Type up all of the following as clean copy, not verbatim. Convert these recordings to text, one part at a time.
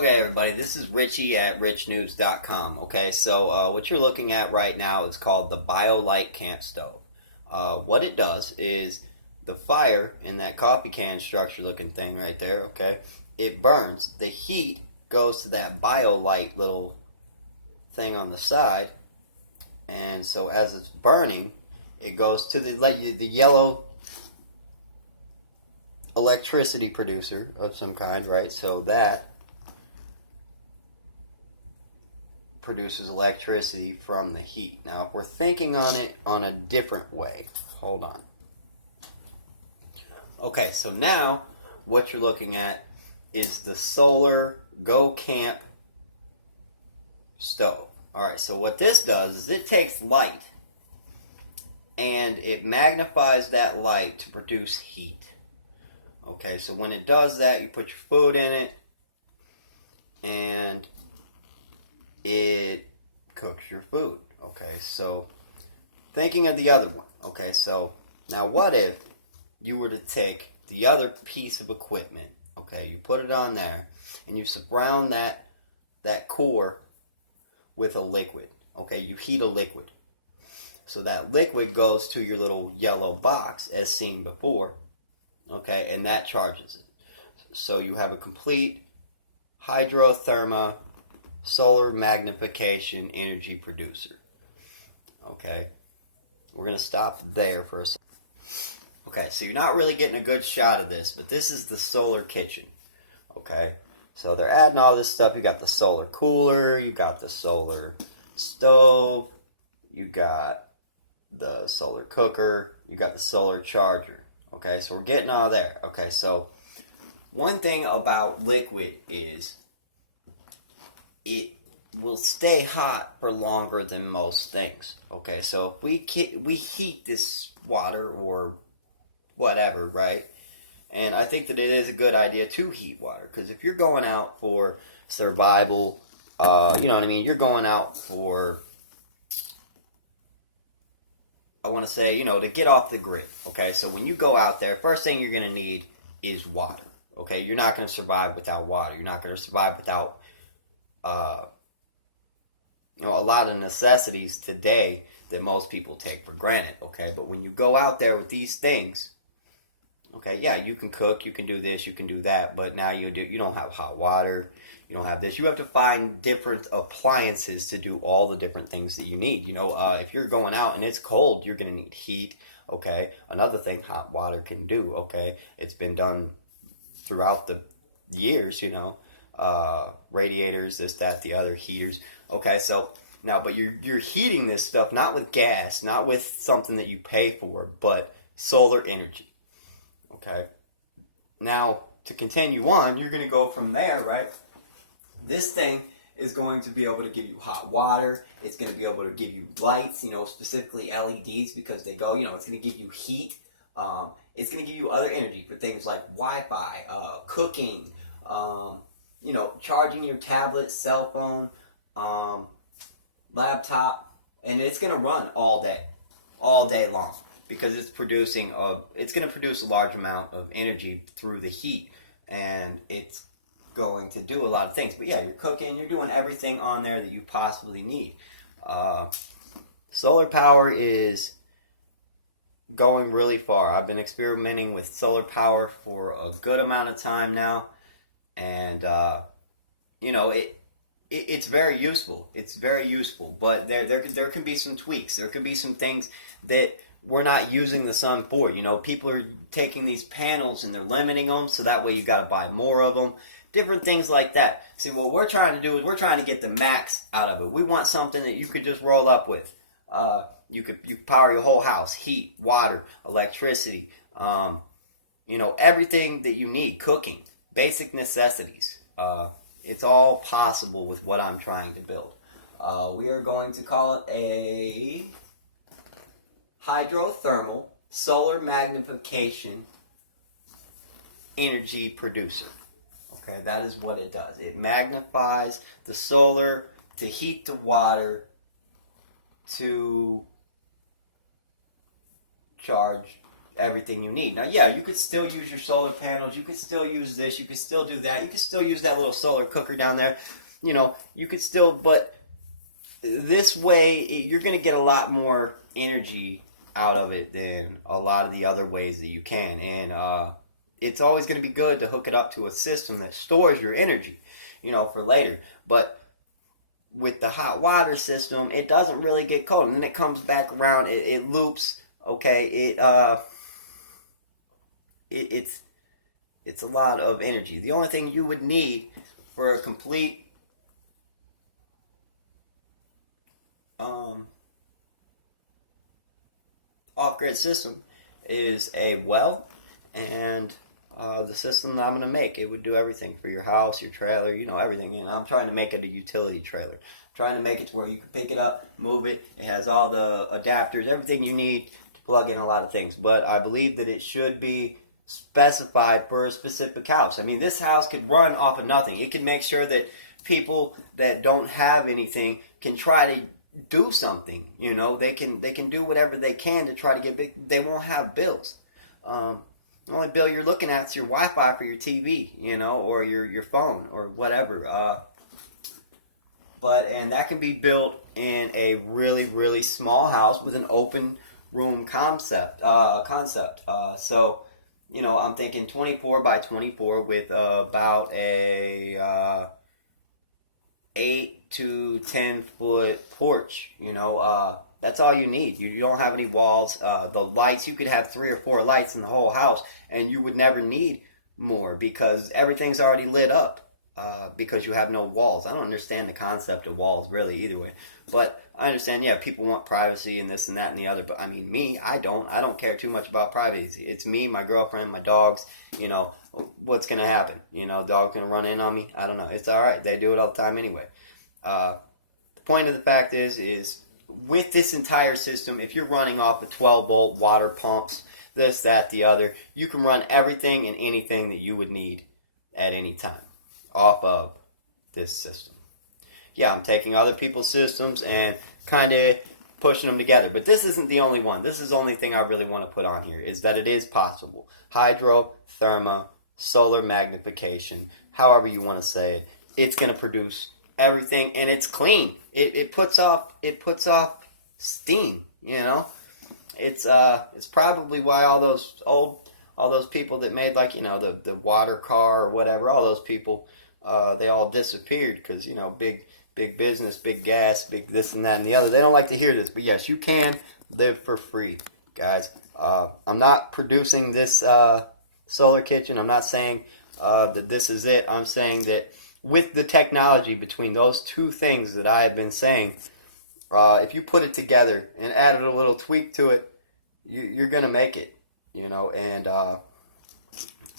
Okay, everybody, this is Richie at richnews.com. Okay, so what you're looking at right now is called the BioLite Camp Stove. What it does is the fire in that coffee can structure looking thing right there, okay, it burns. The heat goes to that BioLite little thing on the side, and so as it's burning, it goes to the yellow electricity producer of some kind, right? So that produces electricity from the heat. Now, if we're thinking on it on a different way, hold on. Okay, so now what you're looking at is the solar Go Camp stove. Alright, so what this does is it takes light and it magnifies that light to produce heat. Okay, so when it does that, you put your food in it and it cooks your food. Okay, so thinking of the other one. Okay, so now what if you were to take the other piece of equipment, okay, you put it on there and you surround that core with a liquid. Okay, you heat a liquid. So that liquid goes to your little yellow box as seen before. Okay, and that charges it. So you have a complete hydrothermal solar magnification energy producer. Okay, we're going to stop there for a second. Okay, so you're not really getting a good shot of this, but this is the solar kitchen. Okay, so they're adding all this stuff. You got the solar cooler, you got the solar stove, you got the solar cooker, you got the solar charger. Okay, so we're getting all there. Okay, so one thing about liquid is it will stay hot for longer than most things. Okay, so if we heat this water or whatever, right? And I think that it is a good idea to heat water, because if you're going out for survival, you know what I mean, you're going out for, I want to say, to get off the grid. Okay, so when you go out there, first thing you're going to need is water. Okay, you're not going to survive without water. You're not going to survive without a lot of necessities today that most people take for granted. Okay, but when you go out there with these things, okay, yeah, you can cook, you can do this, you can do that, but now you don't have hot water, you don't have this. You have to find different appliances to do all the different things that you need. If you're going out and it's cold, you're going to need heat. Okay, another thing hot water can do. Okay, it's been done throughout the years. Radiators, this, that, the other, heaters. Okay, so now, but you're heating this stuff not with gas, not with something that you pay for, but solar energy. Okay, now to continue on, you're going to go from there, right? This thing is going to be able to give you hot water. It's going to be able to give you lights, specifically LEDs, because they go, it's going to give you heat. It's going to give you other energy for things like Wi-Fi, cooking, charging your tablet, cell phone, laptop, and it's going to run all day long, because it's going to produce a large amount of energy through the heat, and it's going to do a lot of things. But yeah, you're cooking, you're doing everything on there that you possibly need. Solar power is going really far. I've been experimenting with solar power for a good amount of time now, and it's very useful. It's very useful, but there can be some tweaks. There can be some things that we're not using the sun for. People are taking these panels and they're limiting them, so that way you got to buy more of them. Different things like that. See, what we're trying to do is we're trying to get the max out of it. We want something that you could just roll up with. You could power your whole house, heat, water, electricity, everything that you need, cooking, basic necessities. It's all possible with what I'm trying to build. We are going to call it a hydrothermal solar magnification energy producer. Okay, that is what it does. It magnifies the solar to heat the water to charge everything you need. Now, yeah, you could still use your solar panels. You could still use this. You could still do that. You could still use that little solar cooker down there. You know, you could still, but this way, you're going to get a lot more energy out of it than a lot of the other ways that you can. And it's always going to be good to hook it up to a system that stores your energy, you know, for later. But with the hot water system, it doesn't really get cold, and then it comes back around. It loops. Okay, it's a lot of energy. The only thing you would need for a complete off-grid system is a well, and the system that I'm going to make. It would do everything for your house, your trailer, you know, everything. And I'm trying to make it a utility trailer. I'm trying to make it to where you can pick it up, move it. It has all the adapters, everything you need to plug in a lot of things. But I believe that it should be specified for a specific house. I mean, this house could run off of nothing. It can make sure that people that don't have anything can try to do something. You know, they can do whatever they can to try to get big. They won't have bills. The only bill you're looking at is your Wi-Fi for your TV, you know, or your phone or whatever. And that can be built in a really, really small house with an open room concept. So, you know, I'm thinking 24 by 24 with about a 8 to 10 foot porch. You know, that's all you need. You don't have any walls. The lights, you could have 3 or 4 lights in the whole house, and you would never need more because everything's already lit up because you have no walls. I don't understand the concept of walls really either way. But I understand, yeah, people want privacy and this and that and the other. But I mean, me, I don't care too much about privacy. It's me, my girlfriend, my dogs. You know, what's going to happen? You know, dog's going to run in on me? I don't know. It's all right. They do it all the time anyway. The point of the fact is with this entire system, if you're running off of 12-volt water pumps, this, that, the other, you can run everything and anything that you would need at any time off of this system. Yeah, I'm taking other people's systems and kind of pushing them together. But this isn't the only one. This is the only thing I really want to put on here, is that it is possible. Hydro, thermo, solar magnification, however you want to say it, it's going to produce everything, and it's clean. It puts off steam, you know. It's probably why all those people that made, like, you know, the water car or whatever, all those people, they all disappeared because, you know, big business, big gas, big this and that and the other. They don't like to hear this, but yes, you can live for free, guys. I'm not producing this solar kitchen. I'm not saying that this is it. I'm saying that with the technology between those two things that I have been saying, if you put it together and added a little tweak to it, you're going to make it, you know, and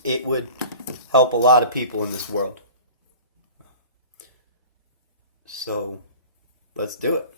it would help a lot of people in this world. So, let's do it.